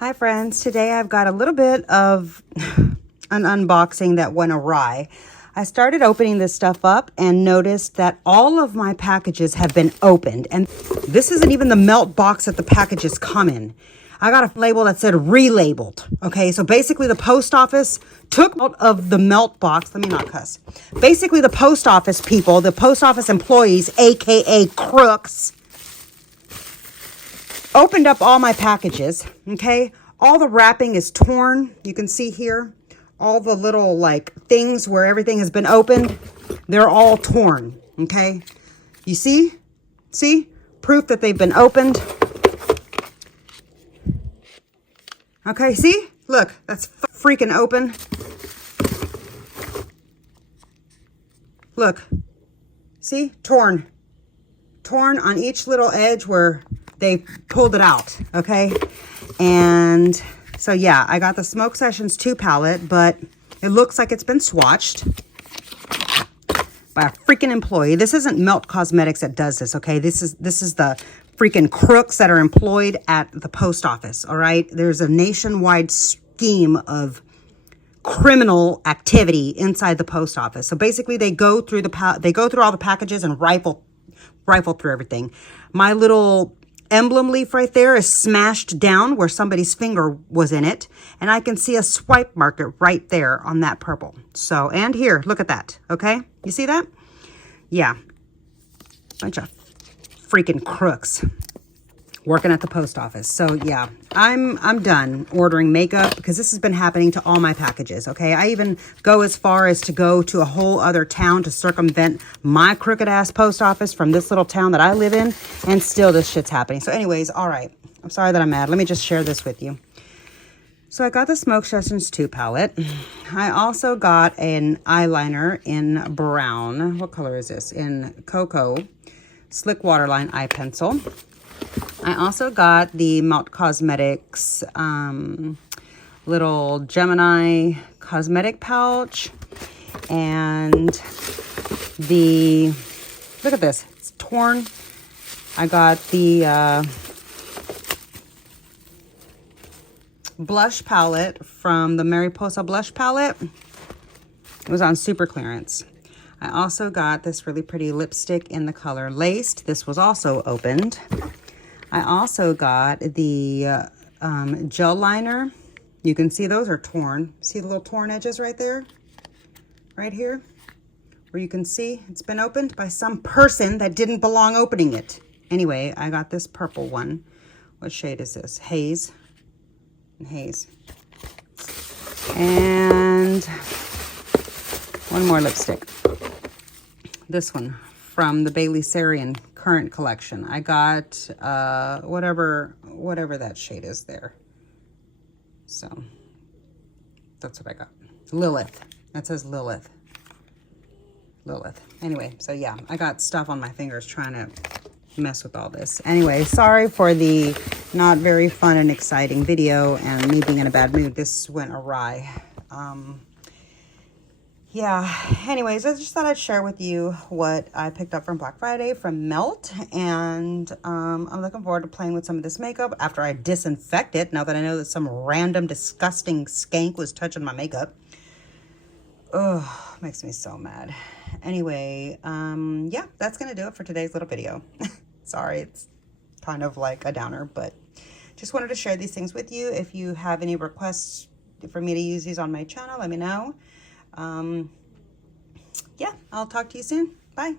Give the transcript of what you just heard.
Hi friends, today I've got a little bit of an unboxing that went awry. I started opening this stuff up and noticed that all of my packages have been opened, and this isn't even the melt box that the packages come in. I got a label that said relabeled. Okay, so basically the post office took out of the melt box. Let me not cuss. Basically the post office people, the post office employees, aka crooks, opened up all my packages. Okay, all the wrapping is torn. You can see here all the little like things where everything has been opened, they're all torn. Okay, you see proof that they've been opened. Okay, see, look, that's freaking open. Look, see, torn on each little edge where they pulled it out. Okay, and so yeah, I got the Smoke Sessions 2 palette, but it looks like it's been swatched by a freaking employee. This isn't Melt Cosmetics that does this, okay? This is the freaking crooks that are employed at the post office, all right? There's a nationwide scheme of criminal activity inside the post office. So basically they go through all the packages and rifle through everything. My little emblem leaf right there is smashed down where somebody's finger was in it, and I can see a swipe marker right there on that purple. So, and here, look at that, okay? You see that? Yeah. Bunch of freaking crooks working at the post office. So yeah, I'm done ordering makeup because this has been happening to all my packages, okay? I even go as far as to go to a whole other town to circumvent my crooked ass post office from this little town that I live in, and still this shit's happening. So anyways, all right, I'm sorry that I'm mad. Let me just share this with you. So I got the Smoke Sessions 2 palette. I also got an eyeliner in brown. What color is this? In Cocoa Slick Waterline Eye Pencil. I also got the Melt Cosmetics little Gemini cosmetic pouch. And look at this, it's torn. I got the blush palette from the Mariposa blush palette. It was on super clearance. I also got this really pretty lipstick in the color Laced. This was also opened. I also got the gel liner. You can see those are torn. See the little torn edges right there? Right here? Where you can see it's been opened by some person that didn't belong opening it. Anyway, I got this purple one. What shade is this? Haze. Haze. And one more lipstick. This one from the Bailey Sarian Current collection. I got whatever that shade is there. So that's what I got. Lilith. That says Lilith. Anyway, so yeah, I got stuff on my fingers trying to mess with all this. Anyway, sorry for the not very fun and exciting video and me being in a bad mood. This went awry. Yeah, anyways, I just thought I'd share with you what I picked up from Black Friday from Melt, and I'm looking forward to playing with some of this makeup after I disinfect it, now that I know that some random disgusting skank was touching my makeup. Ugh, makes me so mad. Anyway, yeah, that's gonna do it for today's little video. Sorry, it's kind of like a downer, but just wanted to share these things with you. If you have any requests for me to use these on my channel, let me know. Yeah, I'll talk to you soon. Bye.